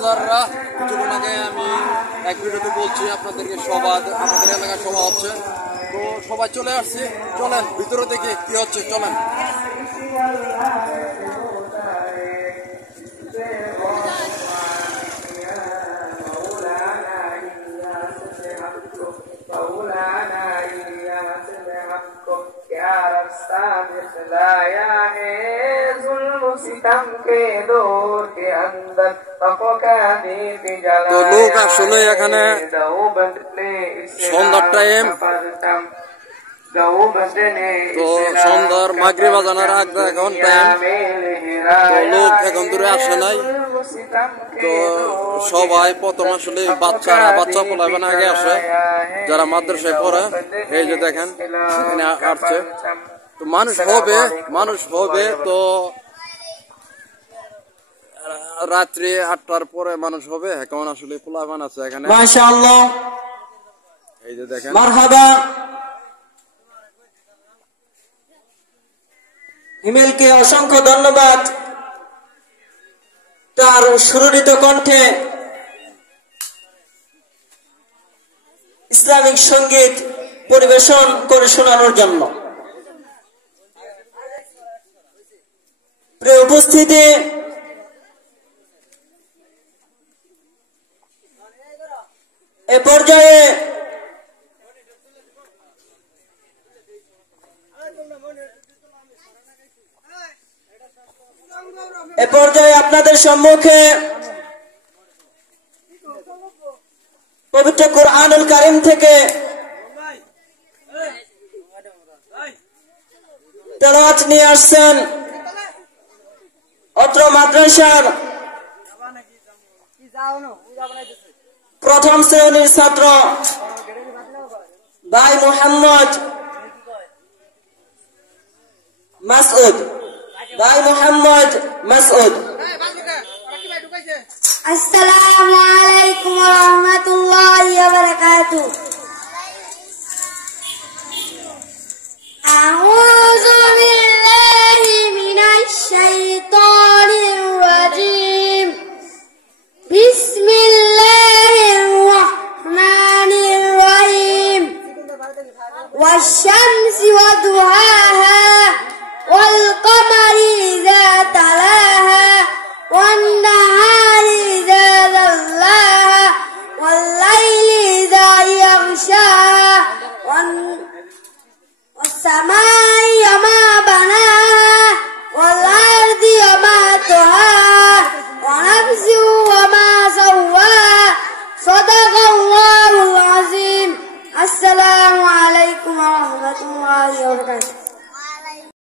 ইউজাররা কিছুক্ষণ আগে আমি এক ভিডিওতে বলছি আপনাদেরকে আমাদের এলাকায় সভা হচ্ছে, তো সবাই চলে আসছে। চলেন ভিতরে দেখি কি হচ্ছে, চলেন। তো লোক আসলে এখানে সন্ধ্যার টাইম, তো সন্ধ্যার মাগরিব আজানের আগে এখন টাইম, তো লোক এখন দূরে আসে নাই। তো সবাই প্রথম আসলে বাচ্চা পোলাবেন আগে আসে, যারা মাদ্রাসায় পড়ে। এই যে দেখেন এখানে আসছে, তো মানুষ হবে তো রাত্রি 8টার পরে মানুষ হবে। এখন আসলে পোলাবান আছে এখানে, মাশাআল্লাহ। এই যে দেখেন, মারহাবা। হিমেলকে অসংখ্য ধন্যবাদ তার সুররিত কণ্ঠে ইসলামিক সঙ্গীত পরিবেশন করে শোনানোর জন্য। প্রিয় উপস্থিতি, এ পর্যায়ে আপনাদের সম্মুখে পবিত্র কুরআনুল কারীম থেকে তেলাওয়াত নিয়ে আসছেন অত্র মাদ্রাসার প্রথম শ্রেণীর ছাত্র ভাই মোহাম্মদ মাসউদ। আসসালামু আলাইকুম ওয়া রাহমাতুল্লাহি ওয়া বারাকাতুহু। আউযু বিল্লাহি মিনাশ শাইতানির রাজীম। বিসমিল্লাহির রাহমানির রহিম। ওয়াশ-শামসি ওয়া দুহাহা ওয়াল কমারি ইযা তালাহা ওয়ান নাহারি ইযা জাল্লাহা ওয়াল লাইলি ইযা ইয়াগশাহা ওয়াস সামাই ওয়া মা বানাহা ওয়াল আরদি ওয়া মা তাহাহা ওয়া নাফসিন ওয়া মা সাওয়াহা সাদাকাল্লাহুল আযীম। আসসালামু আলাইকুম ওয়া রাহমাতুল্লাহি ওয়া বারাকাতুহু।